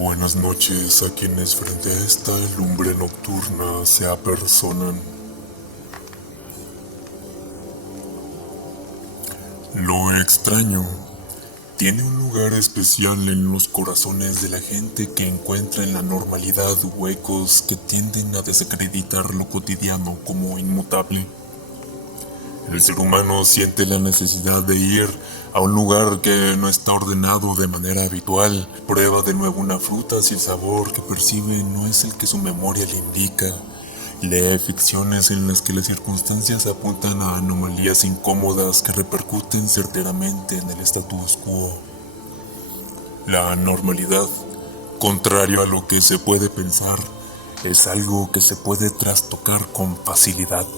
Buenas noches a quienes frente a esta lumbre nocturna se apersonan. Lo extraño tiene un lugar especial en los corazones de la gente que encuentra en la normalidad huecos que tienden a desacreditar lo cotidiano como inmutable. El ser humano siente la necesidad de ir a un lugar que no está ordenado de manera habitual. Prueba de nuevo una fruta si el sabor que percibe no es el que su memoria le indica. Lee ficciones en las que las circunstancias apuntan a anomalías incómodas que repercuten certeramente en el status quo. La normalidad, contrario a lo que se puede pensar, es algo que se puede trastocar con facilidad.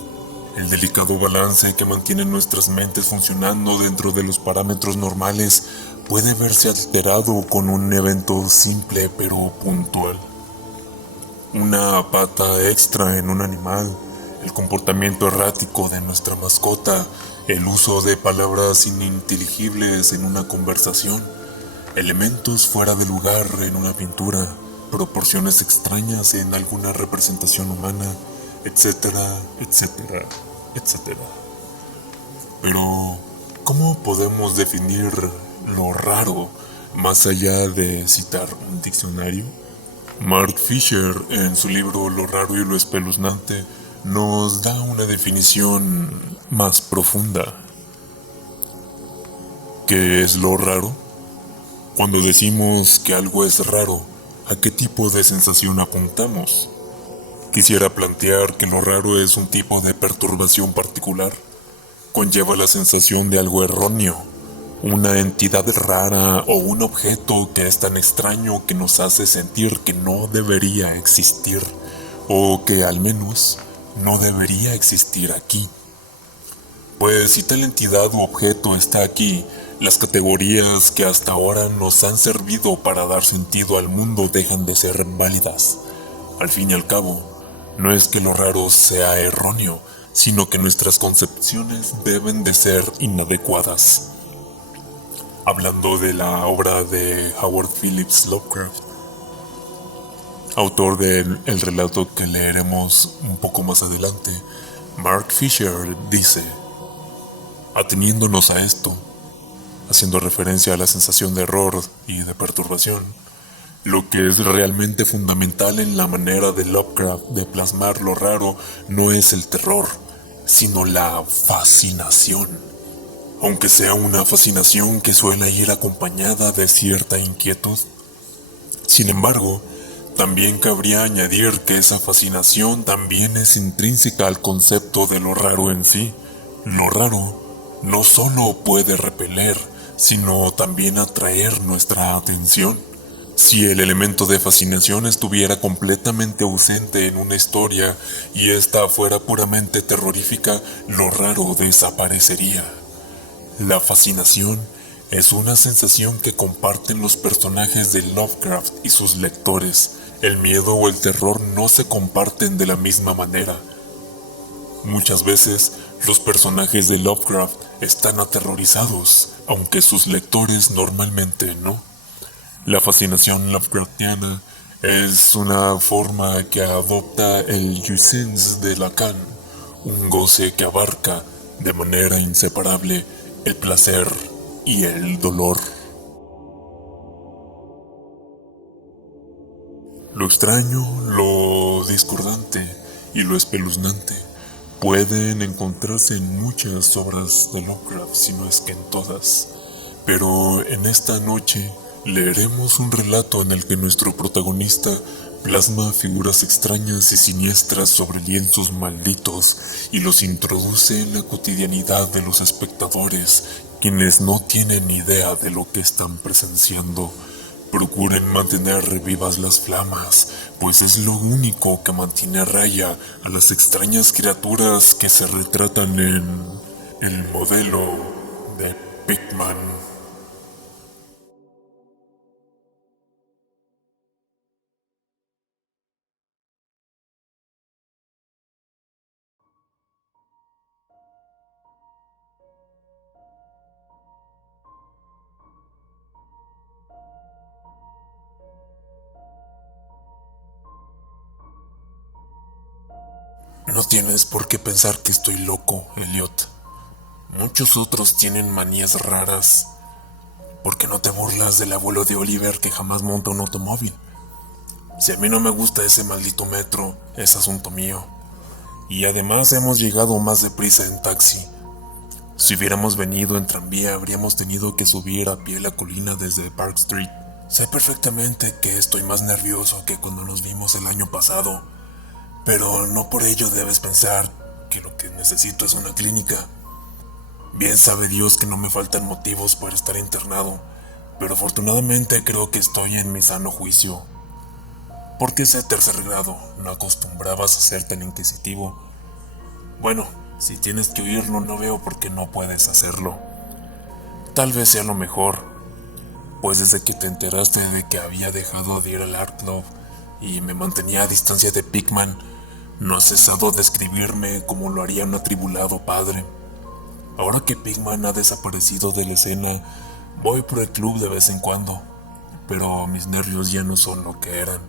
El delicado balance que mantiene nuestras mentes funcionando dentro de los parámetros normales puede verse alterado con un evento simple pero puntual. Una pata extra en un animal, el comportamiento errático de nuestra mascota, el uso de palabras ininteligibles en una conversación, elementos fuera de lugar en una pintura, proporciones extrañas en alguna representación humana, etcétera, etcétera, etcétera. Pero, ¿cómo podemos definir lo raro más allá de citar un diccionario? Mark Fisher, en su libro Lo raro y lo espeluznante, nos da una definición más profunda. ¿Qué es lo raro? Cuando decimos que algo es raro, ¿a qué tipo de sensación apuntamos? Quisiera plantear que lo raro es un tipo de perturbación particular. Conlleva la sensación de algo erróneo, una entidad rara o un objeto que es tan extraño que nos hace sentir que no debería existir, o que al menos no debería existir aquí. Pues si tal entidad u objeto está aquí, las categorías que hasta ahora nos han servido para dar sentido al mundo dejan de ser válidas. Al fin y al cabo, no es que lo raro sea erróneo, sino que nuestras concepciones deben de ser inadecuadas. Hablando de la obra de Howard Phillips Lovecraft, autor del el relato que leeremos un poco más adelante, Mark Fisher dice: ateniéndonos a esto, haciendo referencia a la sensación de error y de perturbación, lo que es realmente fundamental en la manera de Lovecraft de plasmar lo raro no es el terror, sino la fascinación. Aunque sea una fascinación que suele ir acompañada de cierta inquietud. Sin embargo, también cabría añadir que esa fascinación también es intrínseca al concepto de lo raro en sí. Lo raro no solo puede repeler, sino también atraer nuestra atención. Si el elemento de fascinación estuviera completamente ausente en una historia y esta fuera puramente terrorífica, lo raro desaparecería. La fascinación es una sensación que comparten los personajes de Lovecraft y sus lectores. El miedo o el terror no se comparten de la misma manera. Muchas veces, los personajes de Lovecraft están aterrorizados, aunque sus lectores normalmente no. La fascinación Lovecraftiana es una forma que adopta el jouissance de Lacan, un goce que abarca de manera inseparable el placer y el dolor. Lo extraño, lo discordante y lo espeluznante pueden encontrarse en muchas obras de Lovecraft, si no es que en todas. Pero en esta noche leeremos un relato en el que nuestro protagonista plasma figuras extrañas y siniestras sobre lienzos malditos y los introduce en la cotidianidad de los espectadores, quienes no tienen idea de lo que están presenciando. Procuren mantener vivas las flamas, pues es lo único que mantiene a raya a las extrañas criaturas que se retratan en el modelo de Pickman. No tienes por qué pensar que estoy loco, Elliot. Muchos otros tienen manías raras. ¿Por qué no te burlas del abuelo de Oliver que jamás monta un automóvil? Si a mí no me gusta ese maldito metro, es asunto mío. Y además hemos llegado más deprisa en taxi. Si hubiéramos venido en tranvía, habríamos tenido que subir a pie la colina desde Park Street. Sé perfectamente que estoy más nervioso que cuando nos vimos el año pasado, pero no por ello debes pensar que lo que necesito es una clínica. Bien sabe Dios que no me faltan motivos para estar internado, pero afortunadamente creo que estoy en mi sano juicio. ¿Por qué ese tercer grado? ¿No acostumbrabas a ser tan inquisitivo? Bueno, si tienes que oírlo, no veo por qué no puedes hacerlo. Tal vez sea lo mejor, pues desde que te enteraste de que había dejado de ir al Art Club y me mantenía a distancia de Pigman, no has cesado de escribirme como lo haría un atribulado padre. Ahora que Pigman ha desaparecido de la escena, voy por el club de vez en cuando, pero mis nervios ya no son lo que eran.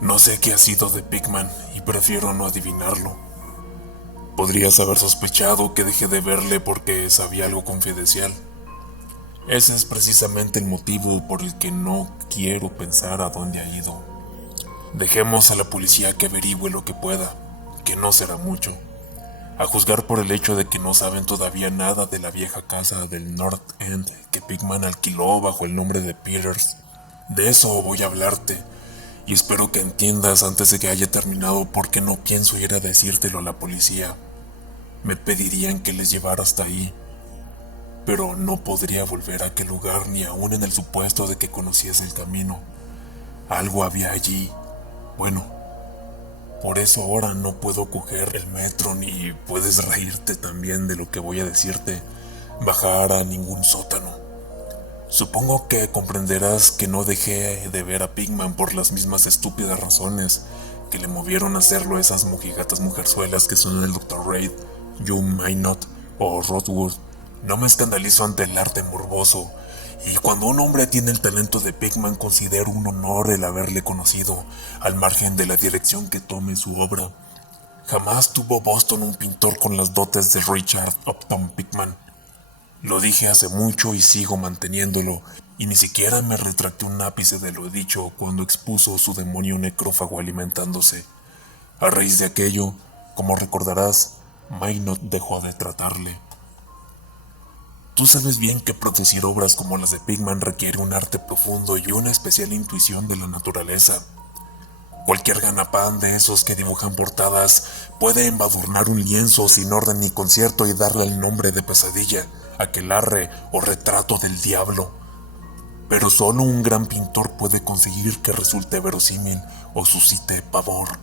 No sé qué ha sido de Pigman y prefiero no adivinarlo. Podrías haber sospechado que dejé de verle porque sabía algo confidencial. Ese es precisamente el motivo por el que no quiero pensar a dónde ha ido. Dejemos a la policía que averigüe lo que pueda, que no será mucho. A juzgar por el hecho de que no saben todavía nada de la vieja casa del North End que Pigman alquiló bajo el nombre de Peters. De eso voy a hablarte, y espero que entiendas antes de que haya terminado por qué no pienso ir a decírtelo a la policía. Me pedirían que les llevara hasta ahí, pero no podría volver a aquel lugar ni aún en el supuesto de que conociese el camino. Algo había allí. Bueno, por eso ahora no puedo coger el metro ni puedes reírte también de lo que voy a decirte, bajar a ningún sótano. Supongo que comprenderás que no dejé de ver a Pigman por las mismas estúpidas razones que le movieron a hacerlo esas mojigatas mujerzuelas que son el Dr. Reid, Joe Maynot o Rodwood. No me escandalizo ante el arte morboso, y cuando un hombre tiene el talento de Pigman considero un honor el haberle conocido, al margen de la dirección que tome su obra. Jamás tuvo Boston un pintor con las dotes de Richard Upton Pigman. Lo dije hace mucho y sigo manteniéndolo, y ni siquiera me retracté un ápice de lo dicho cuando expuso su demonio necrófago alimentándose. A raíz de aquello, como recordarás, Maynot dejó de tratarle. Tú sabes bien que producir obras como las de Pigman requiere un arte profundo y una especial intuición de la naturaleza. Cualquier ganapán de esos que dibujan portadas puede embadurnar un lienzo sin orden ni concierto y darle el nombre de pesadilla, aquelarre o retrato del diablo. Pero solo un gran pintor puede conseguir que resulte verosímil o suscite pavor.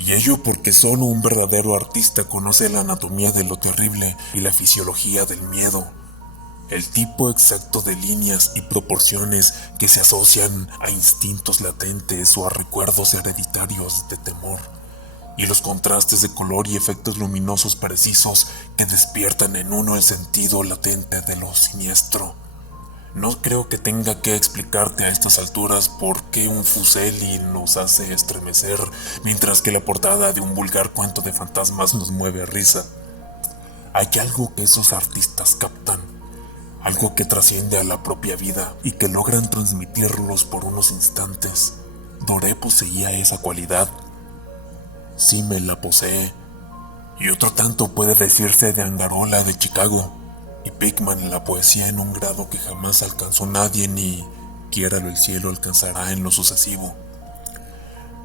Y ello porque solo un verdadero artista conoce la anatomía de lo terrible y la fisiología del miedo. El tipo exacto de líneas y proporciones que se asocian a instintos latentes o a recuerdos hereditarios de temor. Y los contrastes de color y efectos luminosos precisos que despiertan en uno el sentido latente de lo siniestro. No creo que tenga que explicarte a estas alturas por qué un Fuseli nos hace estremecer, mientras que la portada de un vulgar cuento de fantasmas nos mueve a risa. Hay algo que esos artistas captan, algo que trasciende a la propia vida y que logran transmitirlos por unos instantes. Doré poseía esa cualidad. Simmel la posee, y otro tanto puede decirse de Angarola de Chicago. Y Pigman la poesía en un grado que jamás alcanzó nadie ni, quiéralo el cielo, alcanzará en lo sucesivo.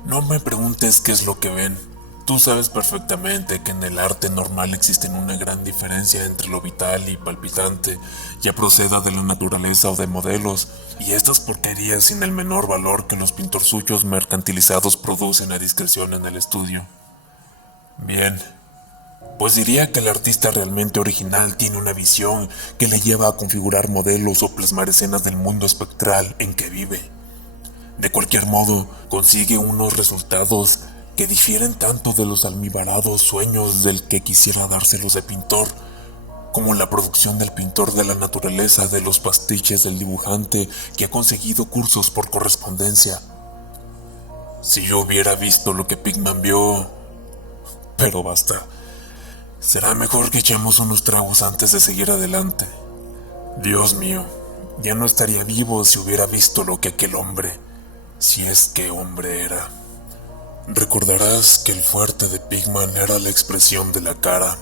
No me preguntes qué es lo que ven. Tú sabes perfectamente que en el arte normal existe una gran diferencia entre lo vital y palpitante, ya proceda de la naturaleza o de modelos, y estas porquerías sin el menor valor que los pintorzuchos mercantilizados producen a discreción en el estudio. Bien. Pues diría que el artista realmente original tiene una visión que le lleva a configurar modelos o plasmar escenas del mundo espectral en que vive. De cualquier modo, consigue unos resultados que difieren tanto de los almibarados sueños del que quisiera dárselos de pintor, como la producción del pintor de la naturaleza de los pastiches del dibujante que ha conseguido cursos por correspondencia. Si yo hubiera visto lo que Pigman vio, pero basta. Será mejor que echemos unos tragos antes de seguir adelante. Dios mío, ya no estaría vivo si hubiera visto lo que aquel hombre, si es que hombre era. Recordarás que el fuerte de Pigman era la expresión de la cara.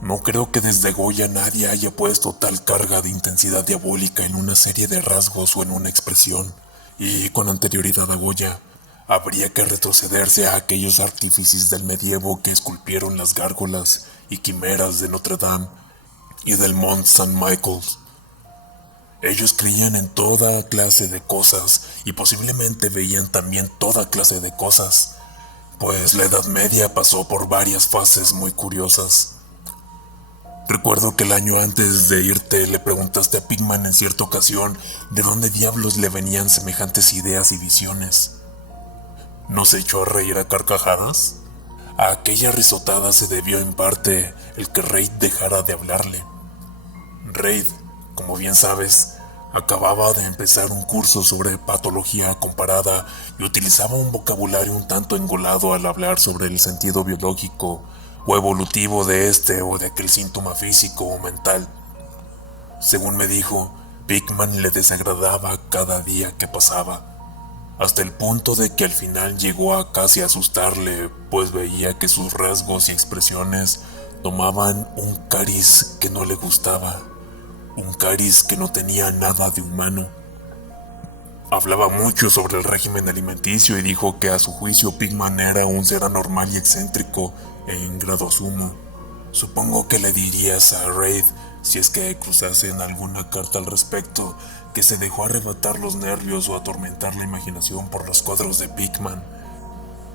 No creo que desde Goya nadie haya puesto tal carga de intensidad diabólica en una serie de rasgos o en una expresión, y con anterioridad a Goya, habría que retrocederse a aquellos artífices del medievo que esculpieron las gárgolas y quimeras de Notre Dame y del Mont Saint-Michel. Ellos creían en toda clase de cosas y posiblemente veían también toda clase de cosas, pues la Edad Media pasó por varias fases muy curiosas. Recuerdo que el año antes de irte le preguntaste a Pigman en cierta ocasión de dónde diablos le venían semejantes ideas y visiones. ¿No se echó a reír a carcajadas? A aquella risotada se debió en parte el que Reid dejara de hablarle. Reid, como bien sabes, acababa de empezar un curso sobre patología comparada y utilizaba un vocabulario un tanto engolado al hablar sobre el sentido biológico o evolutivo de este o de aquel síntoma físico o mental. Según me dijo, Pigman le desagradaba cada día que pasaba, hasta el punto de que al final llegó a casi asustarle, pues veía que sus rasgos y expresiones tomaban un cariz que no le gustaba, un cariz que no tenía nada de humano. Hablaba mucho sobre el régimen alimenticio y dijo que a su juicio Pigman era un ser anormal y excéntrico en grado sumo. Supongo que le dirías a Reid, si es que cruzasen alguna carta al respecto, que se dejó arrebatar los nervios o atormentar la imaginación por los cuadros de Pigman.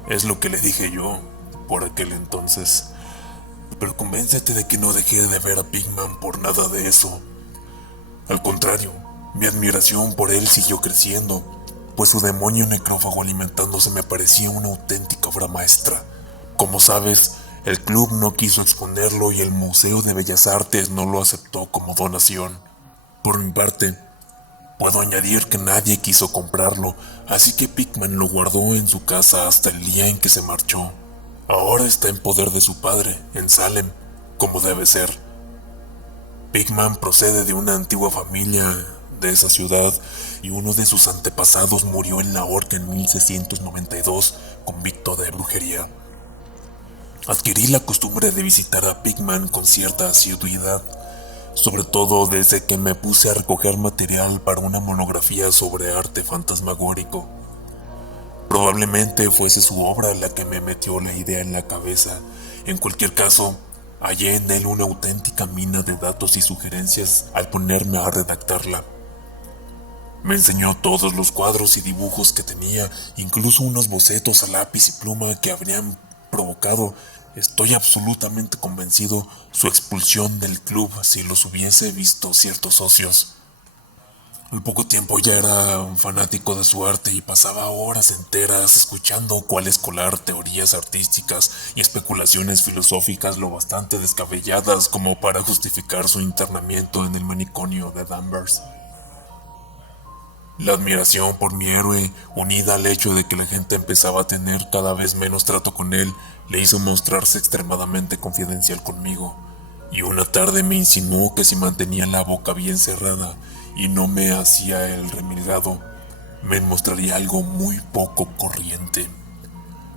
Es lo que le dije yo, por aquel entonces. Pero convéncete de que no dejé de ver a Pigman por nada de eso. Al contrario, mi admiración por él siguió creciendo, pues su demonio necrófago alimentándose me parecía una auténtica obra maestra. Como sabes, el club no quiso exponerlo y el Museo de Bellas Artes no lo aceptó como donación. Por mi parte, puedo añadir que nadie quiso comprarlo, así que Pigman lo guardó en su casa hasta el día en que se marchó. Ahora está en poder de su padre, en Salem, como debe ser. Pigman procede de una antigua familia de esa ciudad y uno de sus antepasados murió en la horca en 1692 convicto de brujería. Adquirí la costumbre de visitar a Pigman con cierta asiduidad, sobre todo desde que me puse a recoger material para una monografía sobre arte fantasmagórico. Probablemente fuese su obra la que me metió la idea en la cabeza. En cualquier caso, hallé en él una auténtica mina de datos y sugerencias al ponerme a redactarla. Me enseñó todos los cuadros y dibujos que tenía, incluso unos bocetos a lápiz y pluma que habrían provocado, estoy absolutamente convencido, su expulsión del club si los hubiese visto ciertos socios. Al poco tiempo ya era un fanático de su arte y pasaba horas enteras escuchando cuál escolar teorías artísticas y especulaciones filosóficas lo bastante descabelladas como para justificar su internamiento en el manicomio de Danvers. La admiración por mi héroe, unida al hecho de que la gente empezaba a tener cada vez menos trato con él, le hizo mostrarse extremadamente confidencial conmigo, y una tarde me insinuó que si mantenía la boca bien cerrada y no me hacía el remilgado, me mostraría algo muy poco corriente,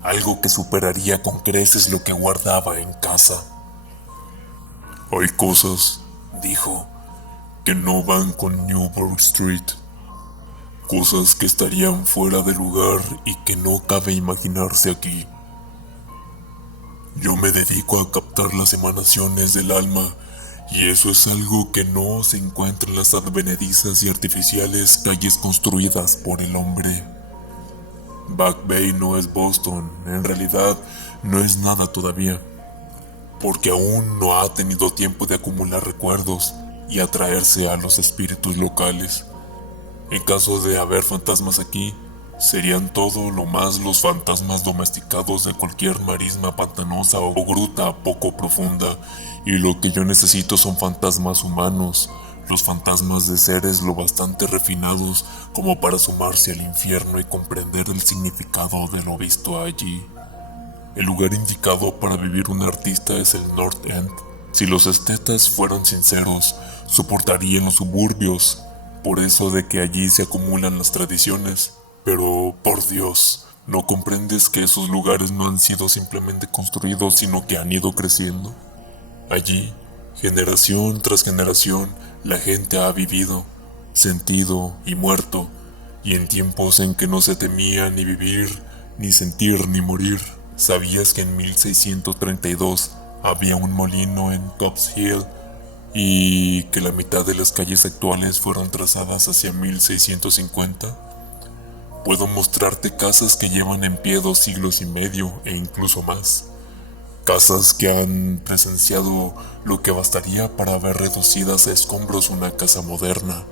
algo que superaría con creces lo que guardaba en casa. Hay cosas, dijo, que no van con Newburgh Street. Cosas que estarían fuera de lugar y que no cabe imaginarse aquí. Yo me dedico a captar las emanaciones del alma, y eso es algo que no se encuentra en las advenedizas y artificiales calles construidas por el hombre. Back Bay no es Boston, en realidad no es nada todavía, porque aún no ha tenido tiempo de acumular recuerdos y atraerse a los espíritus locales. En caso de haber fantasmas aquí, serían todo lo más los fantasmas domesticados de cualquier marisma pantanosa o gruta poco profunda, y lo que yo necesito son fantasmas humanos, los fantasmas de seres lo bastante refinados como para sumarse al infierno y comprender el significado de lo visto allí. El lugar indicado para vivir un artista es el North End. Si los estetas fueran sinceros, soportarían los suburbios, por eso de que allí se acumulan las tradiciones. Pero, por Dios, ¿no comprendes que esos lugares no han sido simplemente construidos, sino que han ido creciendo? Allí, generación tras generación, la gente ha vivido, sentido y muerto, y en tiempos en que no se temía ni vivir, ni sentir, ni morir. ¿Sabías que en 1632 había un molino en Copp's Hill y que la mitad de las calles actuales fueron trazadas hacia 1650? Puedo mostrarte casas que llevan en pie 2 siglos y medio e incluso más. Casas que han presenciado lo que bastaría para ver reducidas a escombros una casa moderna.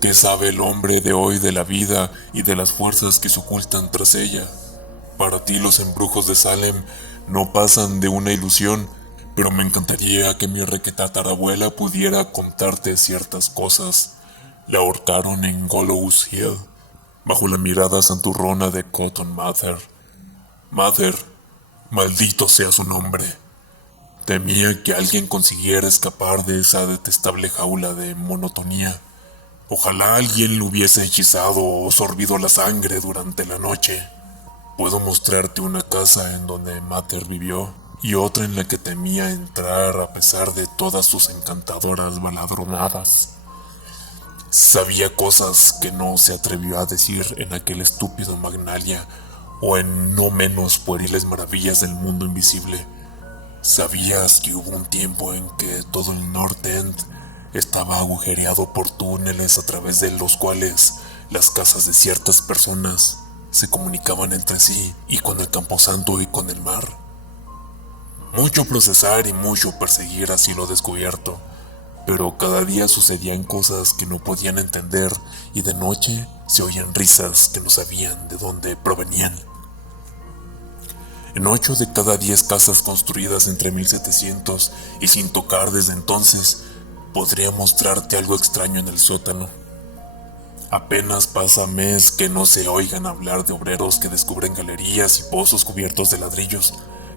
¿Qué sabe el hombre de hoy de la vida y de las fuerzas que se ocultan tras ella? Para ti los embrujos de Salem no pasan de una ilusión, pero me encantaría que mi requetatarabuela pudiera contarte ciertas cosas. La ahorcaron en Gallows Hill, bajo la mirada santurrona de Cotton Mather. Mather, maldito sea su nombre. Temía que alguien consiguiera escapar de esa detestable jaula de monotonía. Ojalá alguien le hubiese hechizado o sorbido la sangre durante la noche. Puedo mostrarte una casa en donde Mather vivió y otra en la que temía entrar a pesar de todas sus encantadoras baladronadas. Sabía cosas que no se atrevió a decir en aquel estúpido Magnalia o en no menos pueriles maravillas del mundo invisible. ¿Sabías que hubo un tiempo en que todo el North End estaba agujereado por túneles a través de los cuales las casas de ciertas personas se comunicaban entre sí y con el camposanto y con el mar? Mucho procesar y mucho perseguir así lo descubierto, pero cada día sucedían cosas que no podían entender y de noche se oían risas que no sabían de dónde provenían. En 8 de cada 10 casas construidas entre 1700 y sin tocar desde entonces, podría mostrarte algo extraño en el sótano. Apenas pasa mes que no se oigan hablar de obreros que descubren galerías y pozos cubiertos de ladrillos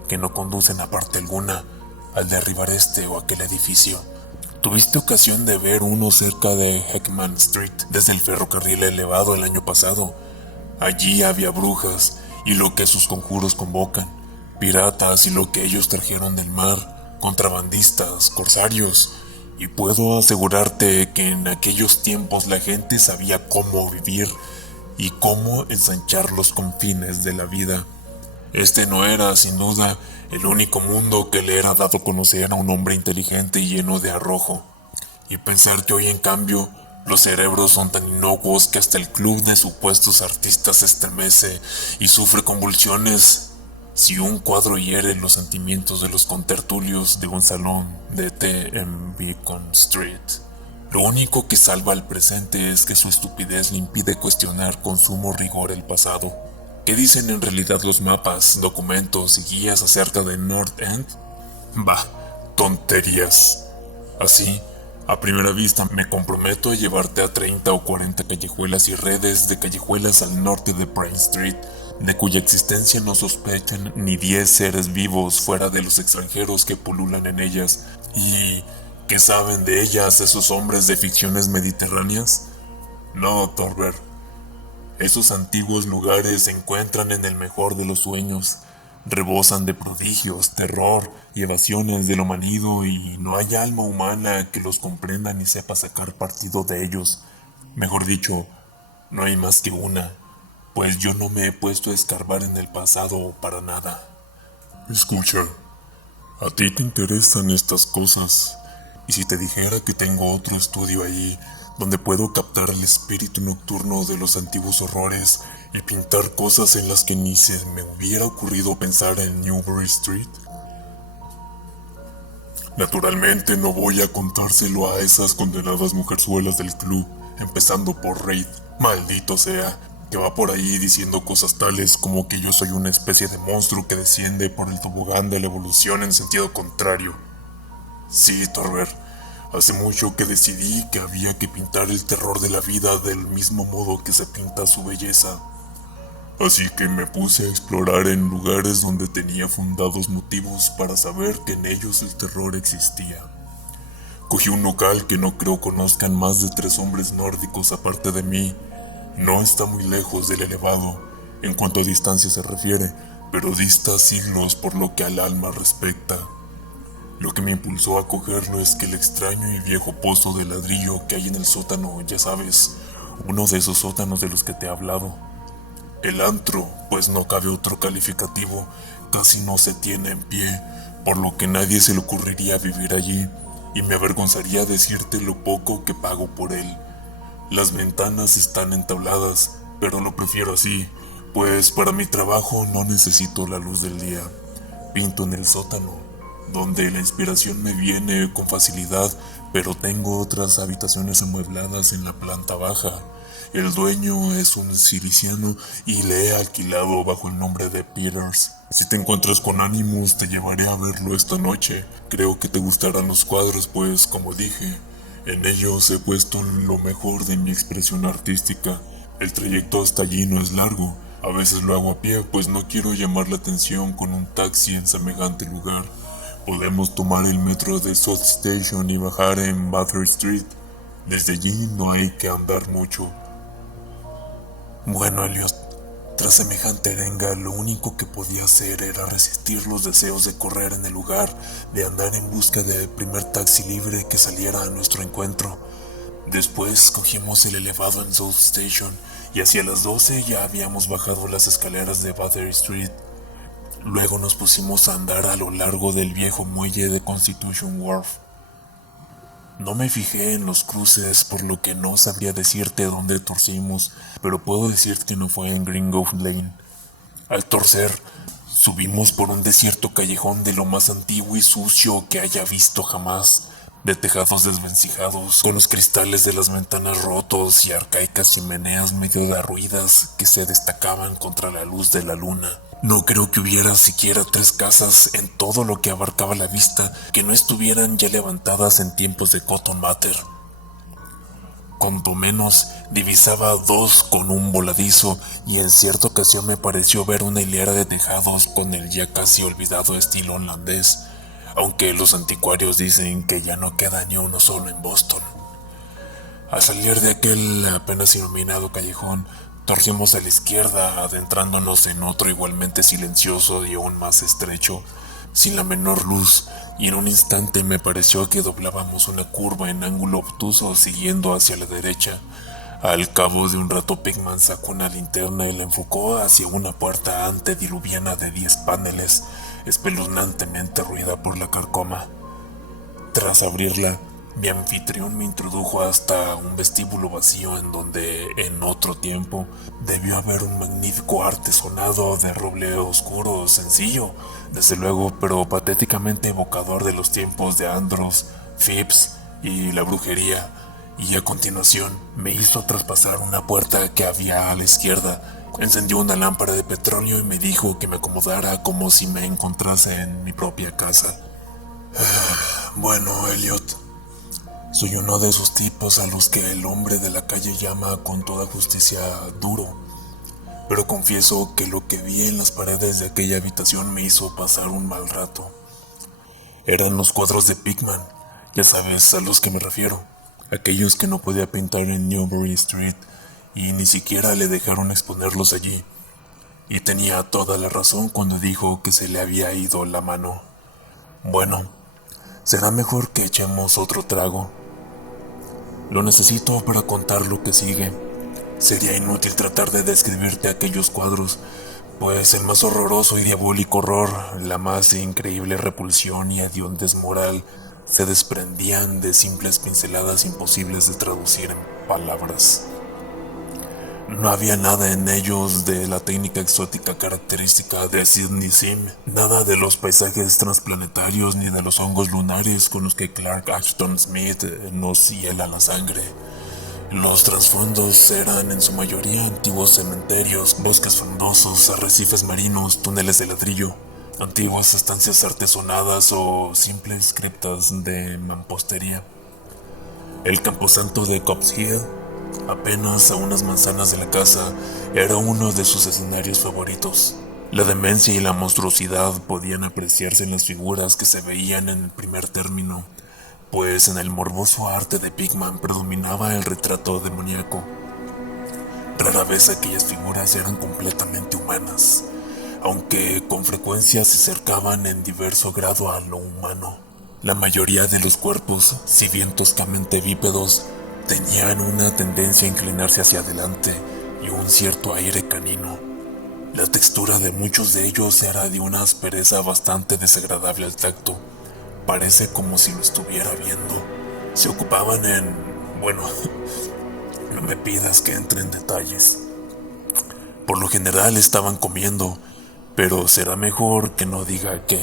que no conducen a parte alguna al derribar este o aquel edificio. ¿Tuviste ocasión de ver uno cerca de Heckman Street desde el ferrocarril elevado el año pasado? Allí había brujas y lo que sus conjuros convocan, piratas y lo que ellos trajeron del mar, contrabandistas, corsarios, y puedo asegurarte que en aquellos tiempos la gente sabía cómo vivir y cómo ensanchar los confines de la vida. Este no era, sin duda, el único mundo que le era dado conocer a un hombre inteligente y lleno de arrojo. Y pensar que hoy, en cambio, los cerebros son tan inocuos que hasta el club de supuestos artistas se estremece y sufre convulsiones si un cuadro hiere los sentimientos de los contertulios de un salón de té en Beacon Street. Lo único que salva al presente es que su estupidez le impide cuestionar con sumo rigor el pasado. ¿Qué dicen en realidad los mapas, documentos y guías acerca de North End? Bah, tonterías. Así, a primera vista me comprometo a llevarte a 30 o 40 callejuelas y redes de callejuelas al norte de Pine Street, de cuya existencia no sospechan ni 10 seres vivos fuera de los extranjeros que pululan en ellas. ¿Y qué saben de ellas esos hombres de ficciones mediterráneas? No, Thorberg. Esos antiguos lugares se encuentran en el mejor de los sueños, rebosan de prodigios, terror y evasiones de lo manido y no hay alma humana que los comprenda ni sepa sacar partido de ellos. Mejor dicho, no hay más que una, pues yo no me he puesto a escarbar en el pasado para nada. Escucha, a ti te interesan estas cosas, y si te dijera que tengo otro estudio ahí, donde puedo captar el espíritu nocturno de los antiguos horrores y pintar cosas en las que ni se me hubiera ocurrido pensar en Newbury Street. Naturalmente no voy a contárselo a esas condenadas mujerzuelas del club, empezando por Reid, maldito sea, que va por ahí diciendo cosas tales como que yo soy una especie de monstruo que desciende por el tobogán de la evolución en sentido contrario. Sí, Thorberg. Hace mucho que decidí que había que pintar el terror de la vida del mismo modo que se pinta su belleza. Así que me puse a explorar en lugares donde tenía fundados motivos para saber que en ellos el terror existía. Cogí un local que no creo conozcan más de 3 hombres nórdicos aparte de mí. No está muy lejos del elevado, en cuanto a distancia se refiere, pero dista siglos por lo que al alma respecta. Lo que me impulsó a cogerlo es que el extraño y viejo pozo de ladrillo que hay en el sótano, ya sabes, uno de esos sótanos de los que te he hablado. El antro, pues no cabe otro calificativo, casi no se tiene en pie, por lo que nadie se le ocurriría vivir allí, y me avergonzaría decirte lo poco que pago por él. Las ventanas están entabladas, pero lo prefiero así, pues para mi trabajo no necesito la luz del día. Pinto en el sótano, donde la inspiración me viene con facilidad, pero tengo otras habitaciones amuebladas en la planta baja. El dueño es un siciliano y le he alquilado bajo el nombre de Peters. Si te encuentras con ánimos, te llevaré a verlo esta noche. Creo que te gustarán los cuadros, pues, como dije, en ellos he puesto lo mejor de mi expresión artística. El trayecto hasta allí no es largo. A veces lo hago a pie, pues no quiero llamar la atención con un taxi en semejante lugar. Podemos tomar el metro de South Station y bajar en Battery Street. Desde allí no hay que andar mucho. Bueno, Elliot, tras semejante arenga, lo único que podía hacer era resistir los deseos de correr en el lugar, de andar en busca del primer taxi libre que saliera a nuestro encuentro. Después cogimos el elevado en South Station y hacia las 12 ya habíamos bajado las escaleras de Battery Street. Luego nos pusimos a andar a lo largo del viejo muelle de Constitution Wharf. No me fijé en los cruces, por lo que no sabría decirte dónde torcimos, pero puedo decir que no fue en Gringo Lane. Al torcer, subimos por un desierto callejón de lo más antiguo y sucio que haya visto jamás, de tejados desvencijados, con los cristales de las ventanas rotos y arcaicas chimeneas medio derruidas que se destacaban contra la luz de la luna. No creo que hubiera siquiera 3 casas en todo lo que abarcaba la vista que no estuvieran ya levantadas en tiempos de Cotton Mather. Cuanto menos divisaba 2 con un voladizo, y en cierta ocasión me pareció ver una hilera de tejados con el ya casi olvidado estilo holandés, aunque los anticuarios dicen que ya no queda ni uno solo en Boston. Al salir de aquel apenas iluminado callejón, torcimos a la izquierda, adentrándonos en otro igualmente silencioso y aún más estrecho, sin la menor luz, y en un instante me pareció que doblábamos una curva en ángulo obtuso siguiendo hacia la derecha. Al cabo de un rato Pigman sacó una linterna y la enfocó hacia una puerta antediluviana de 10 paneles, espeluznantemente ruida por la carcoma. Tras abrirla, mi anfitrión me introdujo hasta un vestíbulo vacío en donde, en otro tiempo, debió haber un magnífico artesonado de roble oscuro, sencillo, desde luego, pero patéticamente evocador de los tiempos de Andros, Phipps y la brujería, y a continuación me hizo traspasar una puerta que había a la izquierda, encendió una lámpara de petróleo y me dijo que me acomodara como si me encontrase en mi propia casa. Bueno, Elliot, soy uno de esos tipos a los que el hombre de la calle llama con toda justicia duro, pero confieso que lo que vi en las paredes de aquella habitación me hizo pasar un mal rato. Eran los cuadros de Pigman, ya sabes a los que me refiero, aquellos que no podía pintar en Newbury Street y ni siquiera le dejaron exponerlos allí. Y tenía toda la razón cuando dijo que se le había ido la mano. Bueno, será mejor que echemos otro trago. Lo necesito para contar lo que sigue. Sería inútil tratar de describirte aquellos cuadros, pues el más horroroso y diabólico horror, la más increíble repulsión y hediondez moral se desprendían de simples pinceladas imposibles de traducir en palabras. No había nada en ellos de la técnica exótica característica de Sidney Sim, nada de los paisajes transplanetarios ni de los hongos lunares con los que Clark Ashton Smith nos hiela la sangre. Los trasfondos eran en su mayoría antiguos cementerios, bosques frondosos, arrecifes marinos, túneles de ladrillo, antiguas estancias artesonadas o simples criptas de mampostería. El camposanto de Copp's Hill, Apenas a unas manzanas de la casa, era uno de sus escenarios favoritos. La demencia y la monstruosidad podían apreciarse en las figuras que se veían en el primer término, pues en el morboso arte de Pigman predominaba el retrato demoníaco. Rara vez aquellas figuras eran completamente humanas, aunque con frecuencia se acercaban en diverso grado a lo humano. La mayoría de los cuerpos, si bien toscamente bípedos, tenían una tendencia a inclinarse hacia adelante y un cierto aire canino. La textura de muchos de ellos era de una aspereza bastante desagradable al tacto. Parece como si lo estuviera viendo. Se ocupaban bueno, no me pidas que entre en detalles. Por lo general estaban comiendo, pero será mejor que no diga qué.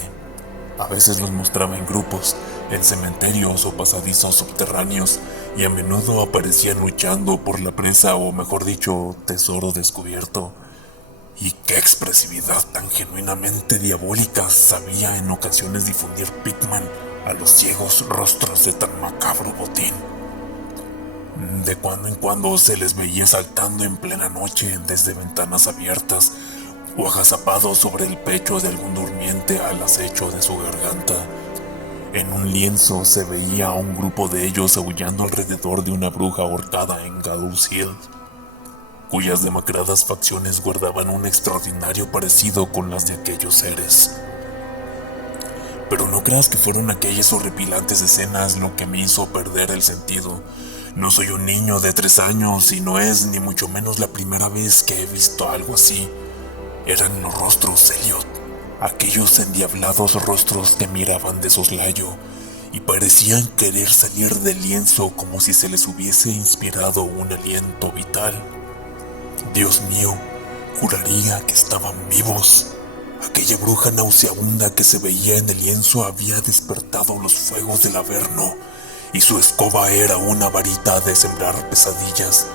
A veces los mostraba en grupos, en cementerios o pasadizos subterráneos, y a menudo aparecían luchando por la presa o, mejor dicho, tesoro descubierto. Y qué expresividad tan genuinamente diabólica sabía en ocasiones difundir Pigman a los ciegos rostros de tan macabro botín. De cuando en cuando se les veía saltando en plena noche desde ventanas abiertas o agazapados sobre el pecho de algún durmiente al acecho de su garganta. En un lienzo se veía a un grupo de ellos aullando alrededor de una bruja ahorcada en Gallows Hill, cuyas demacradas facciones guardaban un extraordinario parecido con las de aquellos seres. Pero no creas que fueron aquellas horripilantes escenas lo que me hizo perder el sentido. No soy un niño de 3 años y no es ni mucho menos la primera vez que he visto algo así. Eran los rostros, Elliot, aquellos endiablados rostros que miraban de soslayo y parecían querer salir del lienzo como si se les hubiese inspirado un aliento vital. Dios mío, juraría que estaban vivos. Aquella bruja nauseabunda que se veía en el lienzo había despertado los fuegos del Averno, y su escoba era una varita de sembrar pesadillas.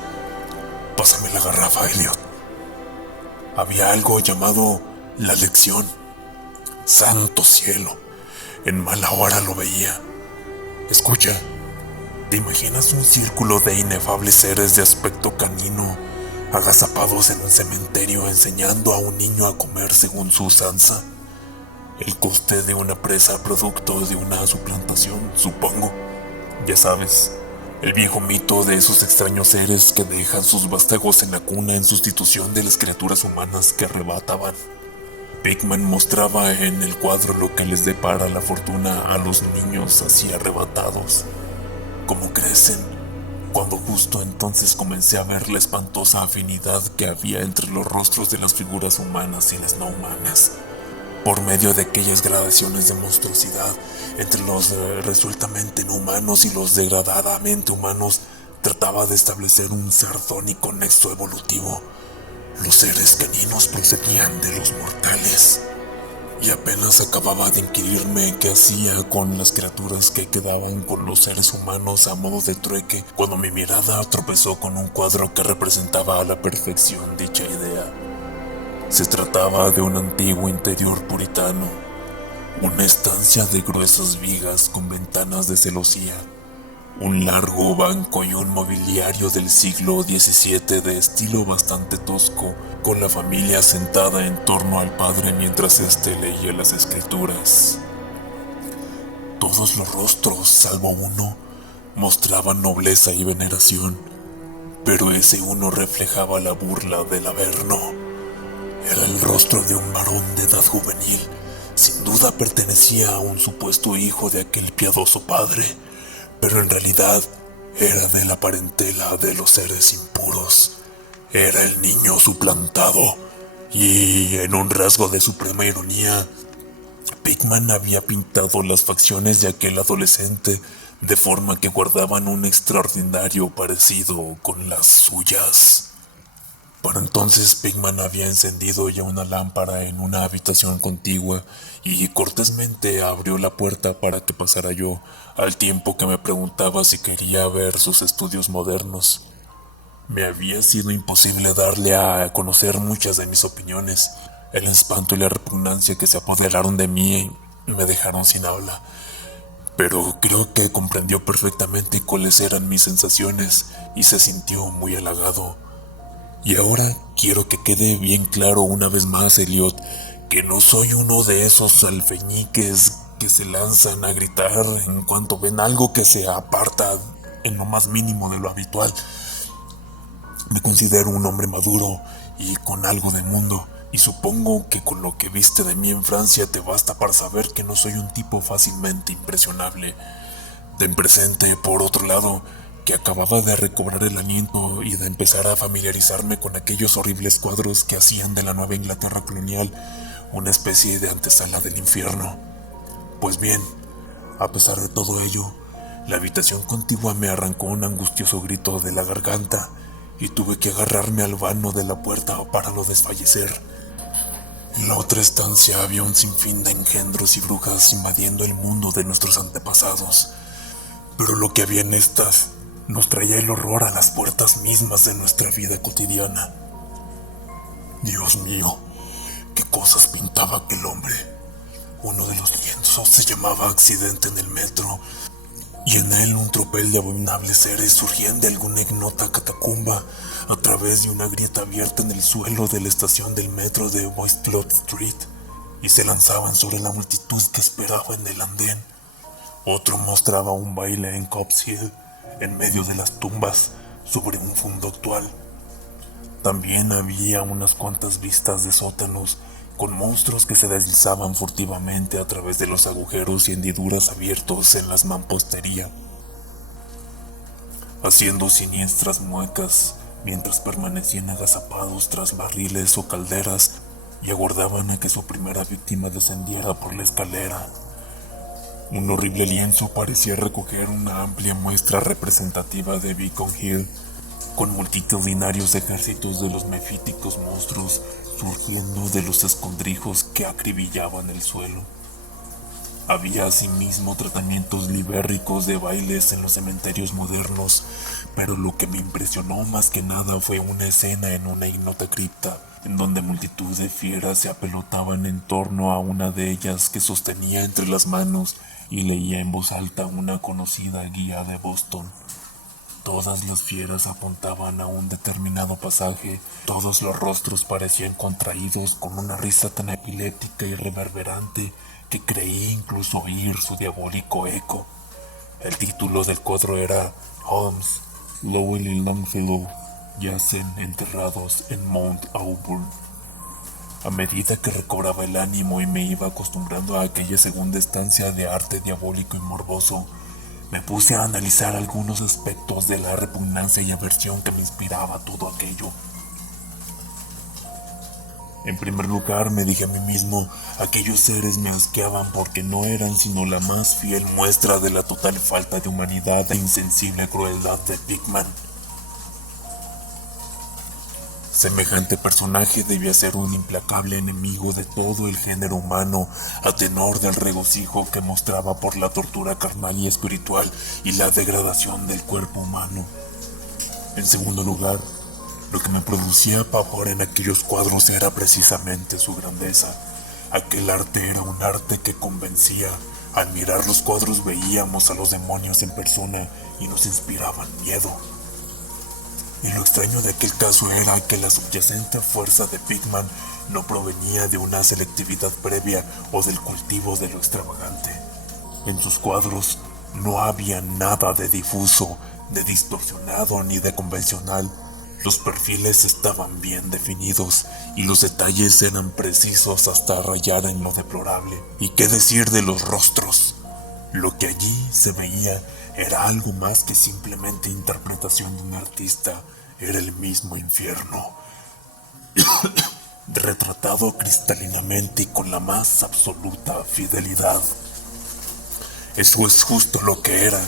Pásame la garrafa, Elliot. Había algo llamado la lección. Santo cielo, en mala hora lo veía. Escucha, ¿te imaginas un círculo de inefables seres de aspecto canino agazapados en un cementerio enseñando a un niño a comer según su usanza? El coste de una presa producto de una suplantación, supongo. Ya sabes, el viejo mito de esos extraños seres que dejan sus vástagos en la cuna en sustitución de las criaturas humanas que arrebataban. Pigman mostraba en el cuadro lo que les depara la fortuna a los niños así arrebatados. Cómo crecen, cuando justo entonces comencé a ver la espantosa afinidad que había entre los rostros de las figuras humanas y las no humanas. Por medio de aquellas gradaciones de monstruosidad entre los resueltamente no humanos y los degradadamente humanos, trataba de establecer un sardónico nexo evolutivo. Los seres caninos procedían de los mortales, y apenas acababa de inquirirme qué hacía con las criaturas que quedaban con los seres humanos a modo de trueque, cuando mi mirada tropezó con un cuadro que representaba a la perfección dicha idea. Se trataba de un antiguo interior puritano, una estancia de gruesas vigas con ventanas de celosía, un largo banco y un mobiliario del siglo XVII de estilo bastante tosco, con la familia sentada en torno al padre mientras éste leía las escrituras. Todos los rostros, salvo uno, mostraban nobleza y veneración, pero ese uno reflejaba la burla del Averno. Era el rostro de un varón de edad juvenil. Sin duda pertenecía a un supuesto hijo de aquel piadoso padre, pero en realidad era de la parentela de los seres impuros. Era el niño suplantado, y en un rasgo de suprema ironía, Pigman había pintado las facciones de aquel adolescente de forma que guardaban un extraordinario parecido con las suyas. Para entonces Pigman había encendido ya una lámpara en una habitación contigua y cortésmente abrió la puerta para que pasara yo, al tiempo que me preguntaba si quería ver sus estudios modernos. Me había sido imposible darle a conocer muchas de mis opiniones. El espanto y la repugnancia que se apoderaron de mí me dejaron sin habla. pero creo que comprendió perfectamente cuáles eran mis sensaciones y se sintió muy halagado. Y ahora quiero que quede bien claro una vez más, Elliot, que no soy uno de esos alfeñiques que se lanzan a gritar en cuanto ven algo que se aparta en lo más mínimo de lo habitual. Me considero un hombre maduro y con algo de mundo, y supongo que con lo que viste de mí en Francia te basta para saber que no soy un tipo fácilmente impresionable. Ten presente, por otro lado, que acababa de recobrar el aliento y de empezar a familiarizarme con aquellos horribles cuadros que hacían de la Nueva Inglaterra colonial una especie de antesala del infierno. Pues bien, a pesar de todo ello, la habitación contigua me arrancó un angustioso grito de la garganta y tuve que agarrarme al vano de la puerta para no desfallecer. En la otra estancia había un sinfín de engendros y brujas invadiendo el mundo de nuestros antepasados, pero lo que había en estas nos traía el horror a las puertas mismas de nuestra vida cotidiana. Dios mío, qué cosas pintaba aquel hombre. Uno de los lienzos se llamaba Accidente en el metro, y en él un tropel de abominables seres surgían de alguna ignota catacumba a través de una grieta abierta en el suelo de la estación del metro de Westcott Street, y se lanzaban sobre la multitud que esperaba en el andén. Otro mostraba un baile en Copp's Hill, en medio de las tumbas, sobre un fondo actual. También había unas cuantas vistas de sótanos, con monstruos que se deslizaban furtivamente a través de los agujeros y hendiduras abiertos en las mampostería, haciendo siniestras muecas mientras permanecían agazapados tras barriles o calderas y aguardaban a que su primera víctima descendiera por la escalera. Un horrible lienzo parecía recoger una amplia muestra representativa de Beacon Hill, con multitudinarios ejércitos de los mefíticos monstruos surgiendo de los escondrijos que acribillaban el suelo. Había asimismo tratamientos libérricos de bailes en los cementerios modernos, pero lo que me impresionó más que nada fue una escena en una ignota cripta, en donde multitud de fieras se apelotaban en torno a una de ellas que sostenía entre las manos y leía en voz alta una conocida guía de Boston. Todas las fieras apuntaban a un determinado pasaje, todos los rostros parecían contraídos con una risa tan epiléptica y reverberante que creí incluso oír su diabólico eco. El título del cuadro era Holmes, Lowell y Longfellow yacen enterrados en Mount Auburn. A medida que recobraba el ánimo y me iba acostumbrando a aquella segunda estancia de arte diabólico y morboso, me puse a analizar algunos aspectos de la repugnancia y aversión que me inspiraba todo aquello. En primer lugar, me dije a mí mismo, aquellos seres me asqueaban porque no eran sino la más fiel muestra de la total falta de humanidad e insensible crueldad de Pickman. Semejante personaje debía ser un implacable enemigo de todo el género humano, a tenor del regocijo que mostraba por la tortura carnal y espiritual y la degradación del cuerpo humano. En segundo lugar, lo que me producía pavor en aquellos cuadros era precisamente su grandeza. Aquel arte era un arte que convencía. Al mirar los cuadros veíamos a los demonios en persona y nos inspiraban miedo. Y lo extraño de aquel caso era que la subyacente fuerza de Pickman no provenía de una selectividad previa o del cultivo de lo extravagante. En sus cuadros no había nada de difuso, de distorsionado ni de convencional. Los perfiles estaban bien definidos y los detalles eran precisos hasta rayar en lo deplorable. ¿Y qué decir de los rostros? Lo que allí se veía era algo más que simplemente interpretación de un artista, era el mismo infierno, retratado cristalinamente y con la más absoluta fidelidad. Eso es justo lo que era,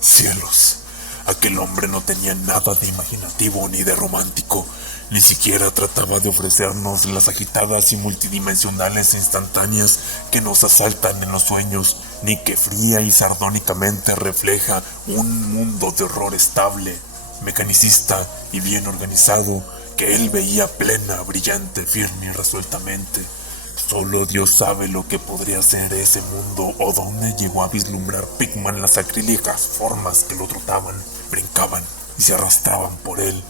cielos. Aquel hombre no tenía nada de imaginativo ni de romántico, ni siquiera trataba de ofrecernos las agitadas y multidimensionales instantáneas que nos asaltan en los sueños, ni que fría y sardónicamente refleja un mundo de horror estable, mecanicista y bien organizado, que él veía plena, brillante, firme y resueltamente. Solo Dios sabe lo que podría ser ese mundo o dónde llegó a vislumbrar Pigman las sacrílegas formas que lo trotaban, brincaban y se arrastraban por él.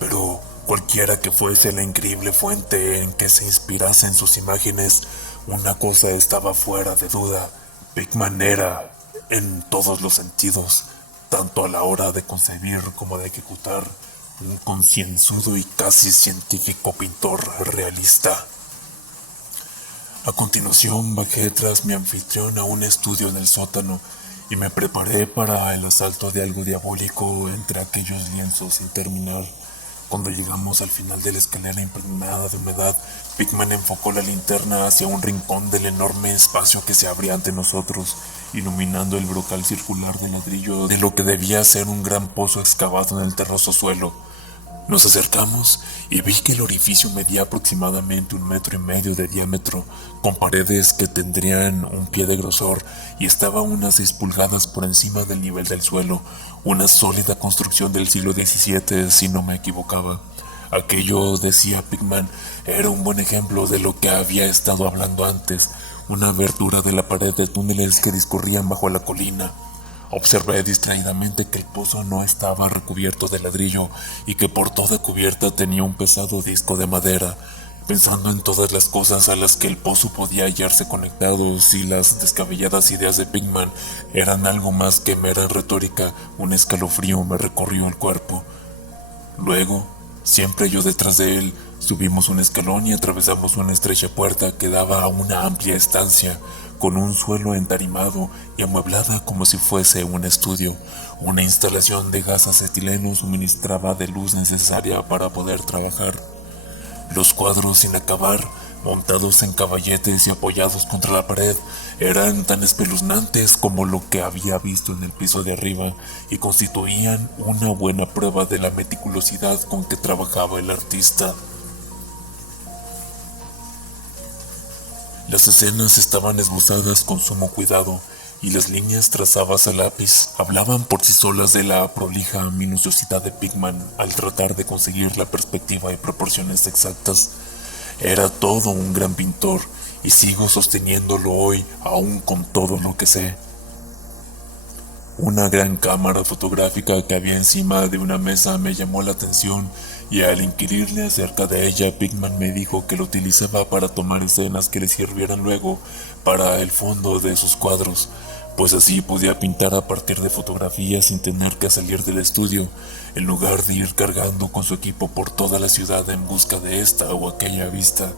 Pero cualquiera que fuese la increíble fuente en que se inspirasen sus imágenes, una cosa estaba fuera de duda: Pigman era, en todos los sentidos, tanto a la hora de concebir como de ejecutar, un concienzudo y casi científico pintor realista. A continuación bajé tras mi anfitrión a un estudio en el sótano y me preparé para el asalto de algo diabólico entre aquellos lienzos sin terminar. Cuando llegamos al final de la escalera impregnada de humedad, Pigman enfocó la linterna hacia un rincón del enorme espacio que se abría ante nosotros, iluminando el brocal circular de ladrillo de lo que debía ser un gran pozo excavado en el terroso suelo. Nos acercamos y vi que el orificio medía aproximadamente 1,5 metros de diámetro, con paredes que tendrían 1 pie de grosor, y estaba unas 6 pulgadas por encima del nivel del suelo, una sólida construcción del siglo XVII, si no me equivocaba. Aquello, decía Pigman, era un buen ejemplo de lo que había estado hablando antes, una abertura de la pared de túneles que discurrían bajo la colina. Observé distraídamente que el pozo no estaba recubierto de ladrillo y que por toda cubierta tenía un pesado disco de madera. Pensando en todas las cosas a las que el pozo podía hallarse conectado, si las descabelladas ideas de Pigman eran algo más que mera retórica, un escalofrío me recorrió el cuerpo. Luego, siempre yo detrás de él, subimos un escalón y atravesamos una estrecha puerta que daba a una amplia estancia, con un suelo entarimado y amueblada como si fuese un estudio. Una instalación de gas acetileno suministraba de luz necesaria para poder trabajar. Los cuadros sin acabar, montados en caballetes y apoyados contra la pared, eran tan espeluznantes como lo que había visto en el piso de arriba y constituían una buena prueba de la meticulosidad con que trabajaba el artista. Las escenas estaban esbozadas con sumo cuidado y las líneas trazadas a lápiz hablaban por sí solas de la prolija minuciosidad de Pigman al tratar de conseguir la perspectiva y proporciones exactas. Era todo un gran pintor y sigo sosteniéndolo hoy, aún con todo lo que sé. Una gran cámara fotográfica que había encima de una mesa me llamó la atención y al inquirirle acerca de ella, Pigman me dijo que lo utilizaba para tomar escenas que le sirvieran luego para el fondo de sus cuadros, pues así podía pintar a partir de fotografías sin tener que salir del estudio, en lugar de ir cargando con su equipo por toda la ciudad en busca de esta o aquella vista.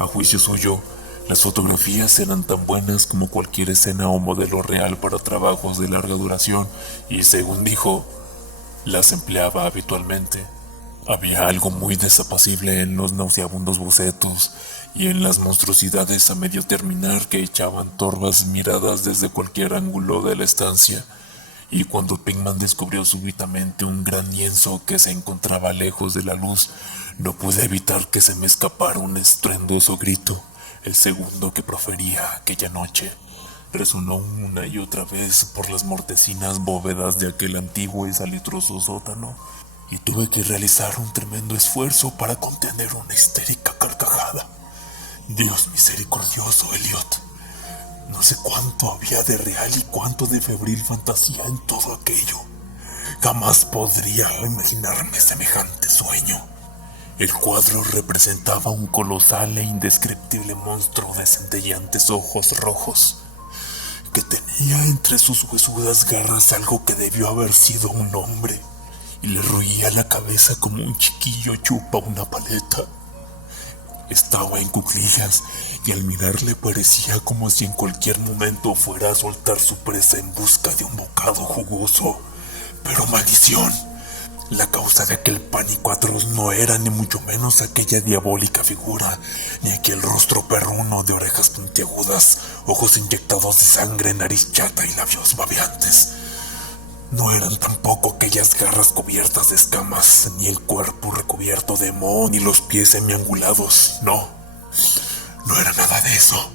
A juicio suyo, las fotografías eran tan buenas como cualquier escena o modelo real para trabajos de larga duración y, según dijo, las empleaba habitualmente. Había algo muy desapacible en los nauseabundos bocetos y en las monstruosidades a medio terminar que echaban torvas miradas desde cualquier ángulo de la estancia. Y cuando Pigman descubrió súbitamente un gran lienzo que se encontraba lejos de la luz, no pude evitar que se me escapara un estruendoso grito, el segundo que profería aquella noche. Resonó una y otra vez por las mortecinas bóvedas de aquel antiguo y salitroso sótano, y tuve que realizar un tremendo esfuerzo para contener una histérica carcajada. Dios misericordioso, Elliot. No sé cuánto había de real y cuánto de febril fantasía en todo aquello. Jamás podría imaginarme semejante sueño. El cuadro representaba un colosal e indescriptible monstruo de centelleantes ojos rojos, que tenía entre sus huesudas garras algo que debió haber sido un hombre, y le roía la cabeza como un chiquillo chupa una paleta. Estaba en cuclillas y al mirarle parecía como si en cualquier momento fuera a soltar su presa en busca de un bocado jugoso. Pero maldición, la causa de aquel pánico atroz no era ni mucho menos aquella diabólica figura, ni aquel rostro perruno de orejas puntiagudas, ojos inyectados de sangre, nariz chata y labios babeantes. No eran tampoco aquellas garras cubiertas de escamas, ni el cuerpo recubierto de moho, ni los pies semiangulados. No era nada de eso.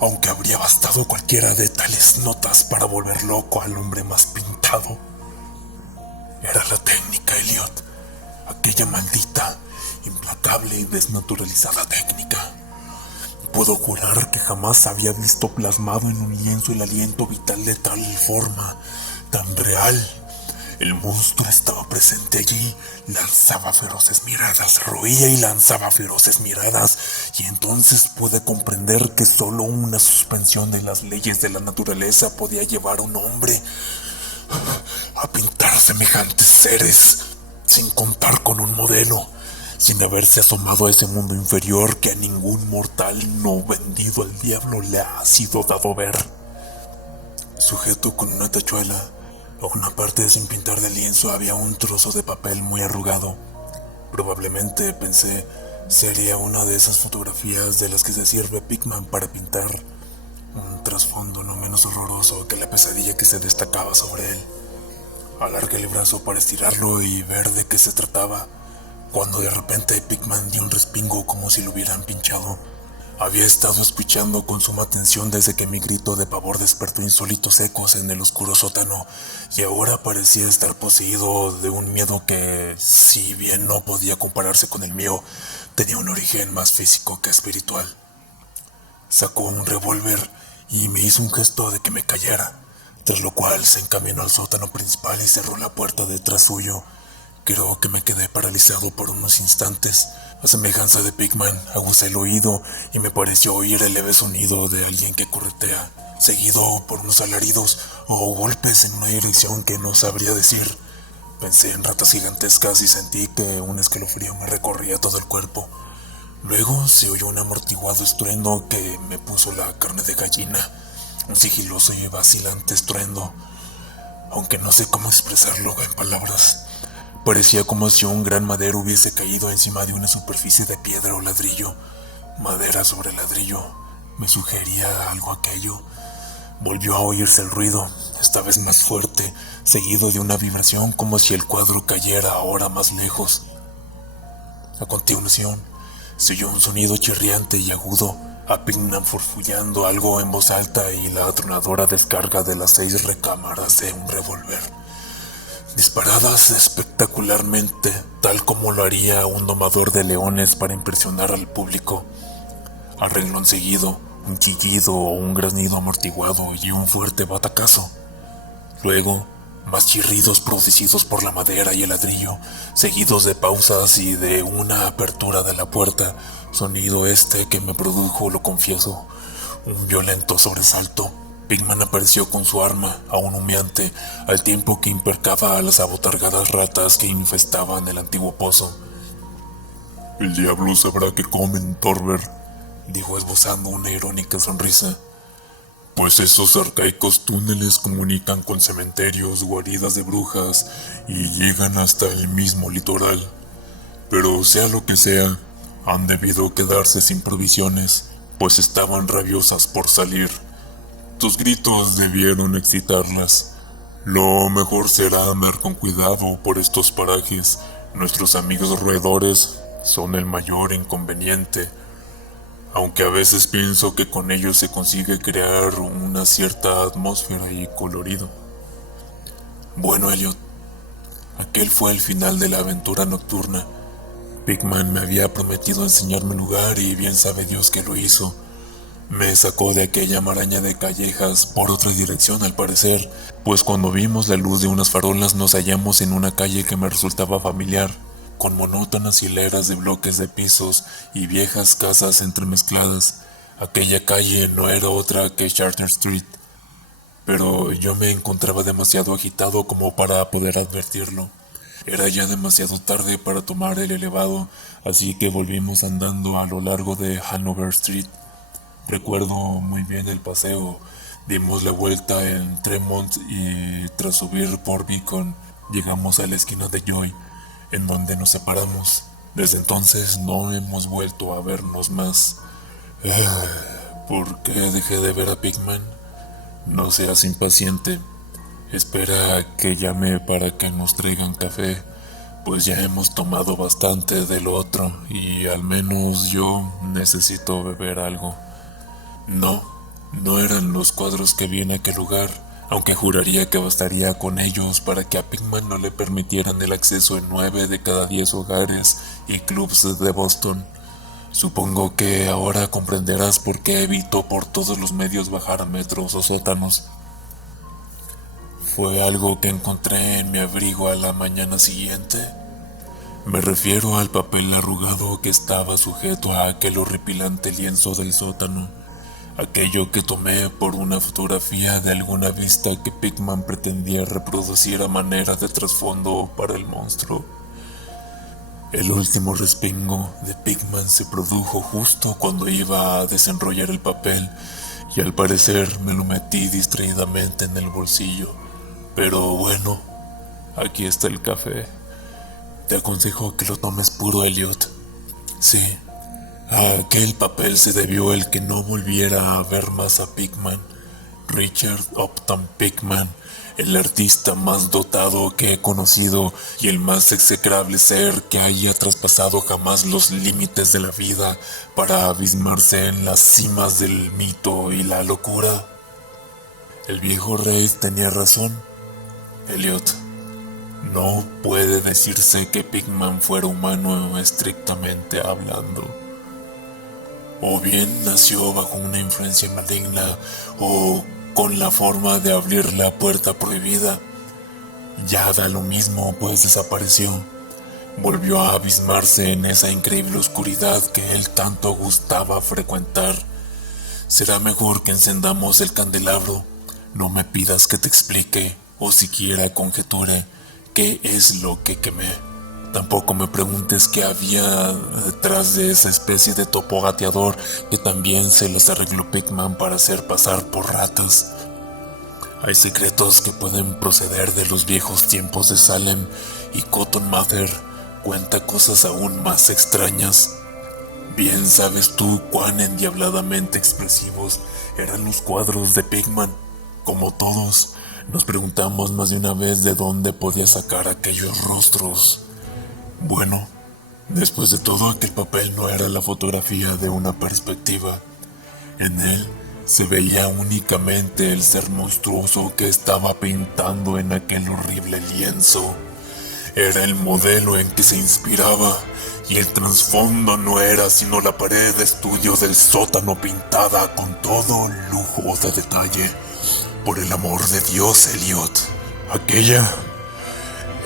Aunque habría bastado cualquiera de tales notas para volver loco al hombre más pintado. Era la técnica, Elliot. Aquella maldita, implacable y desnaturalizada técnica. Puedo jurar que jamás había visto plasmado en un lienzo el aliento vital de tal forma, tan real. El monstruo estaba presente allí, lanzaba feroces miradas, roía y lanzaba feroces miradas, y entonces pude comprender que solo una suspensión de las leyes de la naturaleza podía llevar a un hombre a pintar semejantes seres, sin contar con un modelo, sin haberse asomado a ese mundo inferior que a ningún mortal no vendido al diablo le ha sido dado ver. Sujeto con una tachuela, a una parte sin pintar del lienzo había un trozo de papel muy arrugado. Probablemente, pensé, sería una de esas fotografías de las que se sirve Pickman para pintar un trasfondo no menos horroroso que la pesadilla que se destacaba sobre él. Alargué el brazo para estirarlo y ver de qué se trataba, cuando de repente Pickman dio un respingo como si lo hubieran pinchado. Había estado escuchando con suma atención desde que mi grito de pavor despertó insólitos ecos en el oscuro sótano, y ahora parecía estar poseído de un miedo que, si bien no podía compararse con el mío, tenía un origen más físico que espiritual. Sacó un revólver y me hizo un gesto de que me callara, tras lo cual se encaminó al sótano principal y cerró la puerta detrás suyo. Creo que me quedé paralizado por unos instantes. A semejanza de Pickman, aguzé el oído y me pareció oír el leve sonido de alguien que corretea, seguido por unos alaridos o golpes en una dirección que no sabría decir. Pensé en ratas gigantescas y sentí que un escalofrío me recorría todo el cuerpo. Luego se oyó un amortiguado estruendo que me puso la carne de gallina, un sigiloso y vacilante estruendo, aunque no sé cómo expresarlo en palabras. Parecía como si un gran madero hubiese caído encima de una superficie de piedra o ladrillo. Madera sobre ladrillo. ¿Me sugería algo aquello? Volvió a oírse el ruido, esta vez más fuerte, seguido de una vibración como si el cuadro cayera ahora más lejos. A continuación, se oyó un sonido chirriante y agudo, a Pickman farfullando algo en voz alta y la atronadora descarga de las 6 recámaras de un revólver, disparadas espectacularmente, tal como lo haría un domador de leones para impresionar al público. A renglón seguido, un chillido o un granido amortiguado y un fuerte batacazo. Luego, más chirridos producidos por la madera y el ladrillo, seguidos de pausas y de una apertura de la puerta, sonido que me produjo, lo confieso, un violento sobresalto. Pickman apareció con su arma, aún humeante, al tiempo que impercaba a las abotargadas ratas que infestaban el antiguo pozo. «El diablo sabrá qué comen, Thorber», dijo esbozando una irónica sonrisa. «Pues esos arcaicos túneles comunican con cementerios, guaridas de brujas y llegan hasta el mismo litoral. Pero sea lo que sea, han debido quedarse sin provisiones, pues estaban rabiosas por salir. Tus gritos debieron excitarlas. Lo mejor será andar con cuidado por estos parajes. Nuestros amigos roedores son el mayor inconveniente, aunque a veces pienso que con ellos se consigue crear una cierta atmósfera y colorido». Bueno, Elliot, aquel fue el final de la aventura nocturna. Pickman me había prometido enseñarme el lugar y bien sabe Dios que lo hizo. Me sacó de aquella maraña de callejas por otra dirección al parecer, pues cuando vimos la luz de unas farolas nos hallamos en una calle que me resultaba familiar, con monótonas hileras de bloques de pisos y viejas casas entremezcladas. Aquella calle no era otra que Charter Street, pero yo me encontraba demasiado agitado como para poder advertirlo. Era ya demasiado tarde para tomar el elevado, así que volvimos andando a lo largo de Hanover Street. Recuerdo muy bien el paseo. Dimos la vuelta en Tremont y tras subir por Beacon llegamos a la esquina de Joy, en donde nos separamos. Desde entonces no hemos vuelto a vernos más. ¿Por qué dejé de ver a Pickman? No seas impaciente. Espera a que llame para que nos traigan café, pues ya hemos tomado bastante del otro y al menos yo necesito beber algo. No eran los cuadros que vi en aquel lugar, aunque juraría que bastaría con ellos para que a Pickman no le permitieran el acceso en 9 de cada 10 hogares y clubs de Boston. Supongo que ahora comprenderás por qué evito por todos los medios bajar a metros o sótanos. Fue algo que encontré en mi abrigo a la mañana siguiente. Me refiero al papel arrugado que estaba sujeto a aquel horripilante lienzo del sótano, aquello que tomé por una fotografía de alguna vista que Pickman pretendía reproducir a manera de trasfondo para el monstruo. El último respingo de Pickman se produjo justo cuando iba a desenrollar el papel y al parecer me lo metí distraídamente en el bolsillo. Pero bueno, aquí está el café. Te aconsejo que lo tomes puro, Elliot. Sí, a aquel papel se debió el que no volviera a ver más a Pickman. Richard Upton Pickman, el artista más dotado que he conocido y el más execrable ser que haya traspasado jamás los límites de la vida para abismarse en las cimas del mito y la locura. El viejo rey tenía razón, Elliot. No puede decirse que Pickman fuera humano estrictamente hablando. O bien nació bajo una influencia maligna o con la forma de abrir la puerta prohibida. Ya da lo mismo, pues desapareció. Volvió a abismarse en esa increíble oscuridad que él tanto gustaba frecuentar. Será mejor que encendamos el candelabro. No me pidas que te explique o siquiera conjeture qué es lo que quemé. Tampoco me preguntes qué había detrás de esa especie de topo gateador que también se les arregló Pickman para hacer pasar por ratas. Hay secretos que pueden proceder de los viejos tiempos de Salem y Cotton Mather cuenta cosas aún más extrañas. Bien sabes tú cuán endiabladamente expresivos eran los cuadros de Pickman. Como todos, nos preguntamos más de una vez de dónde podía sacar aquellos rostros. Bueno, después de todo, aquel papel no era la fotografía de una perspectiva. En él se veía únicamente el ser monstruoso que estaba pintando en aquel horrible lienzo. Era el modelo en que se inspiraba, y el trasfondo no era sino la pared de estudio del sótano pintada con todo lujo de detalle. Por el amor de Dios, Elliot, aquella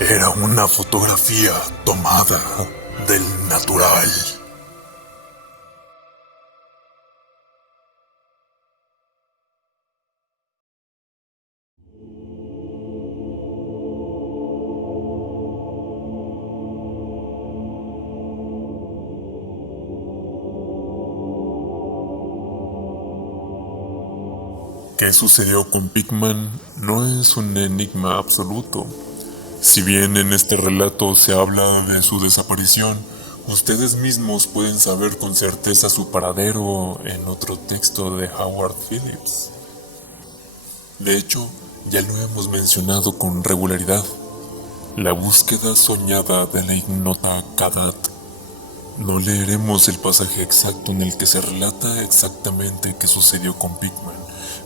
era una fotografía tomada del natural. ¿Qué sucedió con Pickman? No es un enigma absoluto. Si bien en este relato se habla de su desaparición, ustedes mismos pueden saber con certeza su paradero en otro texto de Howard Phillips. De hecho, ya lo hemos mencionado con regularidad. La búsqueda soñada de la ignota Kadat. No leeremos el pasaje exacto en el que se relata exactamente qué sucedió con Pickman,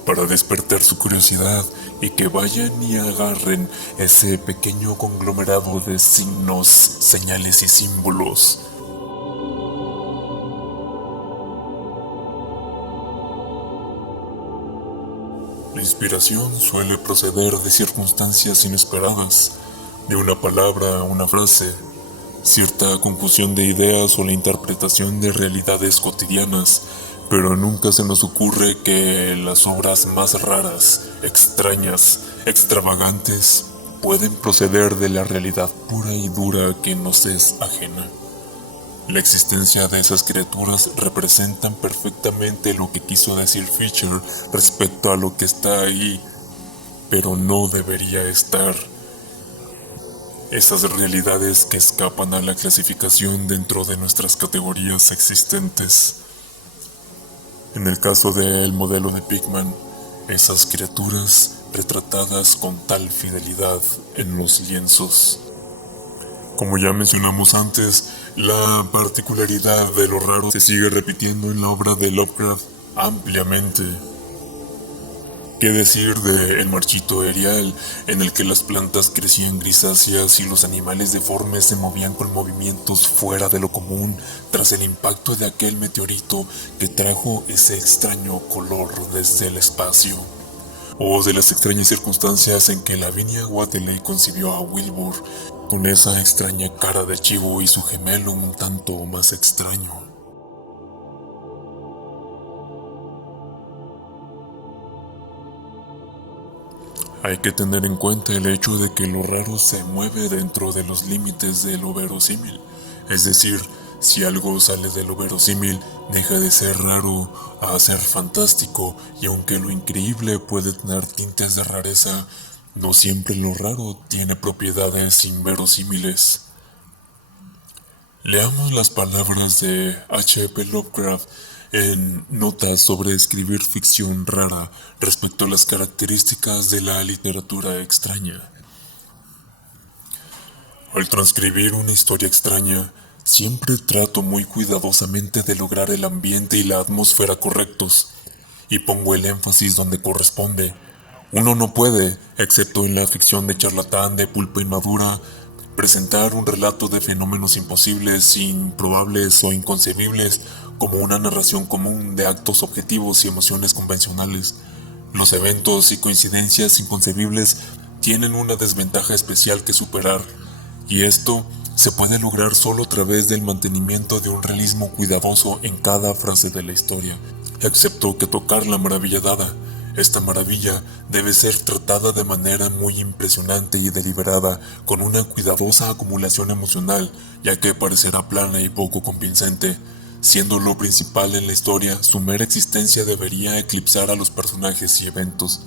para despertar su curiosidad y que vayan y agarren ese pequeño conglomerado de signos, señales y símbolos. La inspiración suele proceder de circunstancias inesperadas, de una palabra a una frase, cierta confusión de ideas o la interpretación de realidades cotidianas, pero nunca se nos ocurre que las obras más raras, extrañas, extravagantes, pueden proceder de la realidad pura y dura que nos es ajena. La existencia de esas criaturas representan perfectamente lo que quiso decir Fisher respecto a lo que está ahí, pero no debería estar. Esas realidades que escapan a la clasificación dentro de nuestras categorías existentes. En el caso del modelo de Pickman, esas criaturas retratadas con tal fidelidad en los lienzos. Como ya mencionamos antes, la particularidad de lo raro se sigue repitiendo en la obra de Lovecraft ampliamente. ¿Qué decir de El Marchito Erial, en el que las plantas crecían grisáceas y los animales deformes se movían con movimientos fuera de lo común tras el impacto de aquel meteorito que trajo ese extraño color desde el espacio? ¿O de las extrañas circunstancias en que Lavinia Watley concibió a Wilbur, con esa extraña cara de chivo y su gemelo un tanto más extraño? Hay que tener en cuenta el hecho de que lo raro se mueve dentro de los límites de lo verosímil. Es decir, si algo sale de lo verosímil, deja de ser raro a ser fantástico, y aunque lo increíble puede tener tintes de rareza, no siempre lo raro tiene propiedades inverosímiles. Leamos las palabras de H.P. Lovecraft en Notas sobre escribir ficción rara respecto a las características de la literatura extraña. Al transcribir una historia extraña, siempre trato muy cuidadosamente de lograr el ambiente y la atmósfera correctos, y pongo el énfasis donde corresponde. Uno no puede, excepto en la ficción de charlatán de pulpa inmadura, presentar un relato de fenómenos imposibles, improbables o inconcebibles como una narración común de actos objetivos y emociones convencionales. Los eventos y coincidencias inconcebibles tienen una desventaja especial que superar, y esto se puede lograr solo a través del mantenimiento de un realismo cuidadoso en cada frase de la historia, excepto que tocar la maravilla dada. Esta maravilla debe ser tratada de manera muy impresionante y deliberada, con una cuidadosa acumulación emocional, ya que parecerá plana y poco convincente. Siendo lo principal en la historia, su mera existencia debería eclipsar a los personajes y eventos.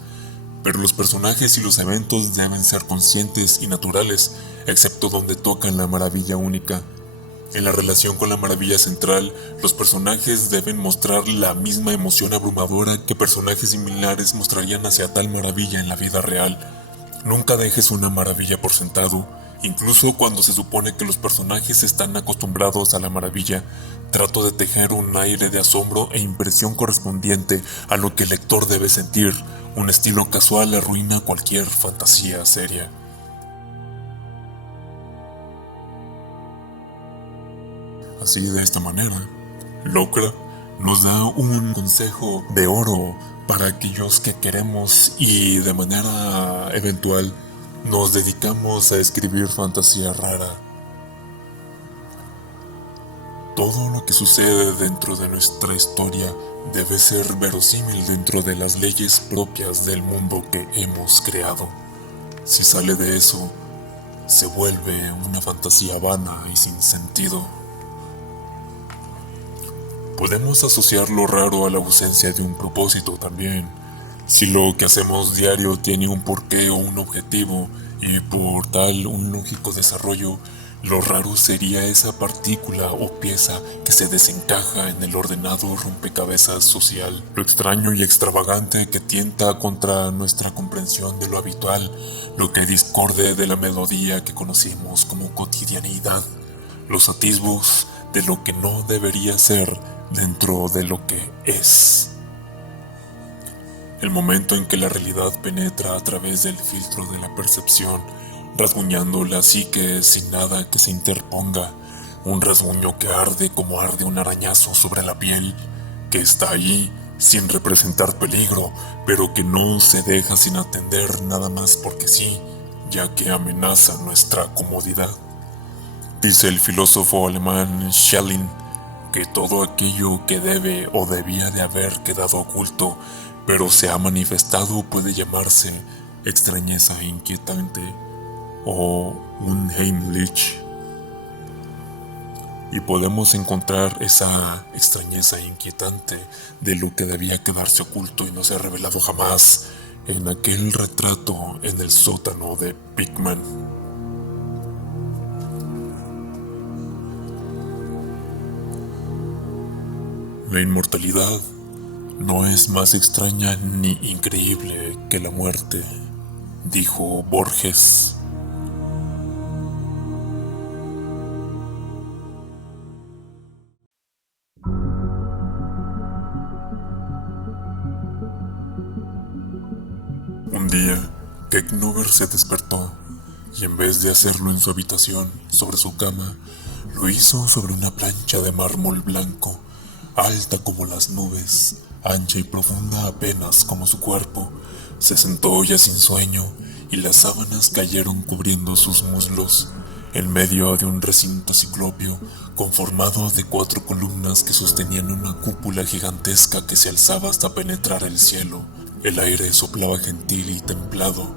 Pero los personajes y los eventos deben ser conscientes y naturales, excepto donde tocan la maravilla única. En la relación con la maravilla central, los personajes deben mostrar la misma emoción abrumadora que personajes similares mostrarían hacia tal maravilla en la vida real. Nunca dejes una maravilla por sentado, incluso cuando se supone que los personajes están acostumbrados a la maravilla. Trato de tejer un aire de asombro e impresión correspondiente a lo que el lector debe sentir. Un estilo casual arruina cualquier fantasía seria. Así, de esta manera, Lovecraft nos da un consejo de oro para aquellos que queremos y de manera eventual nos dedicamos a escribir fantasía rara. Todo lo que sucede dentro de nuestra historia debe ser verosímil dentro de las leyes propias del mundo que hemos creado. Si sale de eso, se vuelve una fantasía vana y sin sentido. Podemos asociar lo raro a la ausencia de un propósito también. Si lo que hacemos diario tiene un porqué o un objetivo y por tal un lógico desarrollo, lo raro sería esa partícula o pieza que se desencaja en el ordenado rompecabezas social. Lo extraño y extravagante que tienta contra nuestra comprensión de lo habitual, lo que discorde de la melodía que conocimos como cotidianidad. Los atisbos de lo que no debería ser dentro de lo que es. El momento en que la realidad penetra a través del filtro de la percepción, rasguñando la psique sin nada que se interponga, un rasguño que arde como arde un arañazo sobre la piel, que está allí sin representar peligro, pero que no se deja sin atender nada más porque sí, ya que amenaza nuestra comodidad. Dice el filósofo alemán Schelling que todo aquello que debe o debía de haber quedado oculto, pero se ha manifestado, puede llamarse extrañeza inquietante o un Heimlich. Y podemos encontrar esa extrañeza inquietante de lo que debía quedarse oculto y no ser revelado jamás en aquel retrato en el sótano de Pickman. La inmortalidad no es más extraña ni increíble que la muerte, dijo Borges. Un día, Knover se despertó y en vez de hacerlo en su habitación, sobre su cama, lo hizo sobre una plancha de mármol blanco, alta como las nubes, ancha y profunda apenas como su cuerpo. Se sentó ya sin sueño y las sábanas cayeron cubriendo sus muslos, en medio de un recinto ciclópeo conformado de 4 columnas que sostenían una cúpula gigantesca que se alzaba hasta penetrar el cielo. El aire soplaba gentil y templado.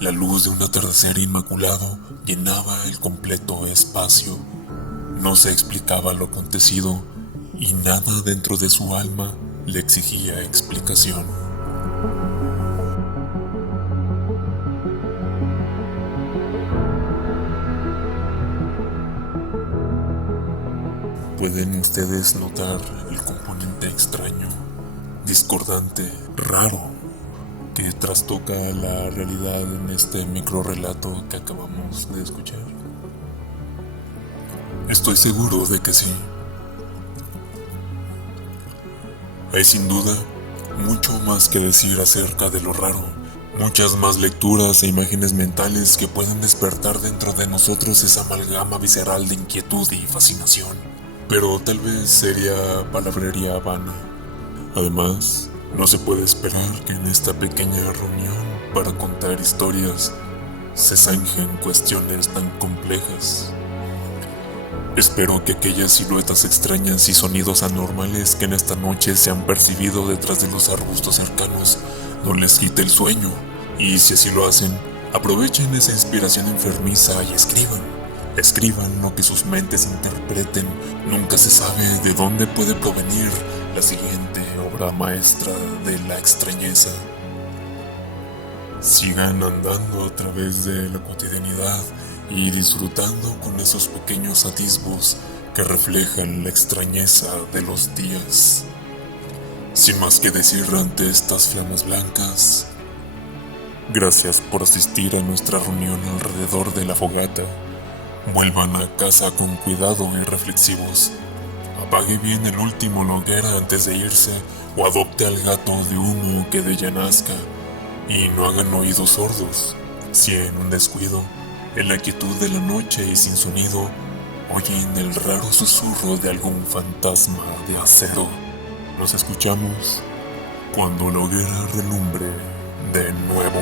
La luz de un atardecer inmaculado llenaba el completo espacio. No se explicaba lo acontecido y nada dentro de su alma le exigía explicación. ¿Pueden ustedes notar el componente extraño, discordante, raro, que trastoca la realidad en este microrrelato que acabamos de escuchar? Estoy seguro de que sí. Hay sin duda mucho más que decir acerca de lo raro, muchas más lecturas e imágenes mentales que pueden despertar dentro de nosotros esa amalgama visceral de inquietud y fascinación. Pero tal vez sería palabrería vana. Además, no se puede esperar que en esta pequeña reunión para contar historias se zanjen cuestiones tan complejas. Espero que aquellas siluetas extrañas y sonidos anormales que en esta noche se han percibido detrás de los arbustos cercanos no les quite el sueño, y si así lo hacen, aprovechen esa inspiración enfermiza y escriban lo que sus mentes interpreten. Nunca se sabe de dónde puede provenir la siguiente obra maestra de la extrañeza. Sigan andando a través de la cotidianidad y disfrutando con esos pequeños atisbos que reflejan la extrañeza de los días. Sin más que decir ante estas flamas blancas, gracias por asistir a nuestra reunión alrededor de la fogata. Vuelvan a casa con cuidado y reflexivos. Apague bien el último hoguera antes de irse, o adopte al gato de humo que de ella nazca, y no hagan oídos sordos si en un descuido, en la quietud de la noche y sin sonido, oyen el raro susurro de algún fantasma de acero. Nos escuchamos cuando la hoguera relumbre de nuevo.